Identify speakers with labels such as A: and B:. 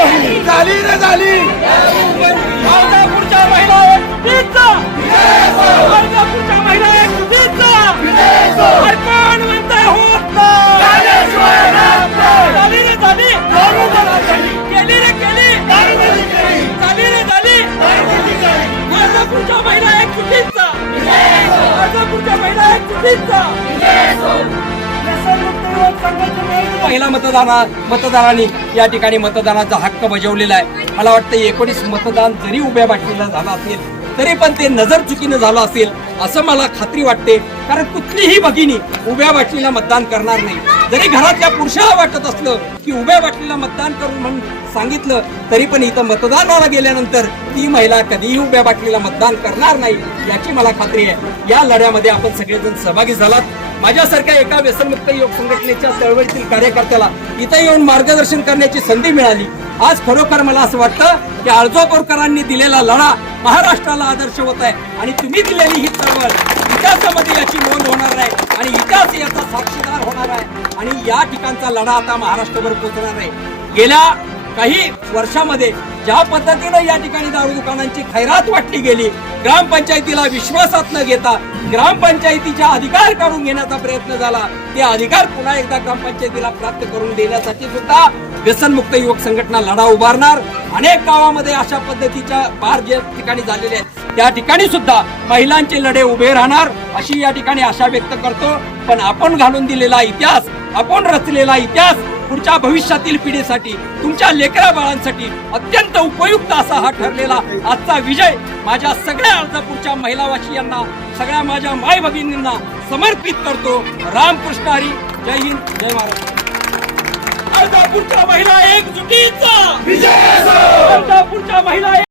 A: झाली रे झाली.
B: अर्धापूरच्या महिला एकजुटीचा अर्धापूरच्या महिला एकजुटीचा अर्पण म्हणताय होत. झाली रे झाली. केली रे केली. झाली रे झाली. अर्धापूरच्या महिला एकजुटीचा अर्धापूरच्या महिला एकजुटीचा पहिला मतदाना मतदारांनी या ठिकाणी मतदानाचा हक्क बजावलेला आहे. मला वाटतं एकोणीस मतदान जरी उभ्या बाटलीला झालं असेल तरी पण ते नजर चुकीनं झालं असेल असं मला खात्री वाटते. कारण कुठलीही भगिनी उभ्या बाटलीला मतदान करणार नाही. जरी घरातल्या पुरुषाला वाटत असलं की उभ्या बाटलीला मतदान करून म्हणून सांगितलं तरी पण इथं मतदानाला गेल्यानंतर ती महिला कधीही उभ्या बाटलीला मतदान करणार नाही याची मला खात्री आहे. या लढ्यामध्ये आपण सगळेजण सहभागी झालात. माझ्यासारख्या एका व्यसनमुक्त योग संघटनेच्या चळवळीतील कार्यकर्त्याला इथे येऊन मार्गदर्शन करण्याची संधी मिळाली. आज खरोखर मला असं वाटतं की आळजोपोरकरांनी दिलेला लढा महाराष्ट्राला आदर्श होत आहे आणि तुम्ही दिलेली ही चळवळ इतिहासामध्ये याची नोंद होणार आहे आणि इतिहास याचा साक्षीदार होणार आहे. आणि या ठिकाणचा लढा आता महाराष्ट्रभर पोहोचणार आहे. गेल्या काही वर्षामध्ये ज्या पद्धतीनं या ठिकाणी दारू दुकानांची खैरात वाटली गेली ग्रामपंचायतीला विश्वासात न घेता ग्रामपंचायतीच्या अधिकार काढून घेण्याचा प्रयत्न झाला. ते अधिकार पुन्हा एकदा ग्रामपंचायतीला प्राप्त करून देण्यासाठी सुद्धा व्यसनमुक्त युवक संघटना लढा उभारणार. अनेक गावामध्ये अशा पद्धतीच्या पार जे ठिकाणी झालेले आहेत त्या ठिकाणी सुद्धा महिलांचे लढे उभे राहणार अशी या ठिकाणी आशा व्यक्त करतो. पण आपण घालून दिलेला इतिहास आपण रचलेला इतिहास पुढच्या भविष्यातील पिढीसाठी तुमच्या लेकरा बाळांसाठी अत्यंत उपयुक्त असा हा ठरलेला आजचा विजय माझ्या सगळ्या अर्जापूरच्या महिलावासियांना सगळ्या माझ्या माय भगिनींना समर्पित करतो. रामकृष्ण हरी जय हिंद जय महाराष्ट्र. अर्धापूरच्या महिला एकजुटीचा! अर्धापूरच्या महिला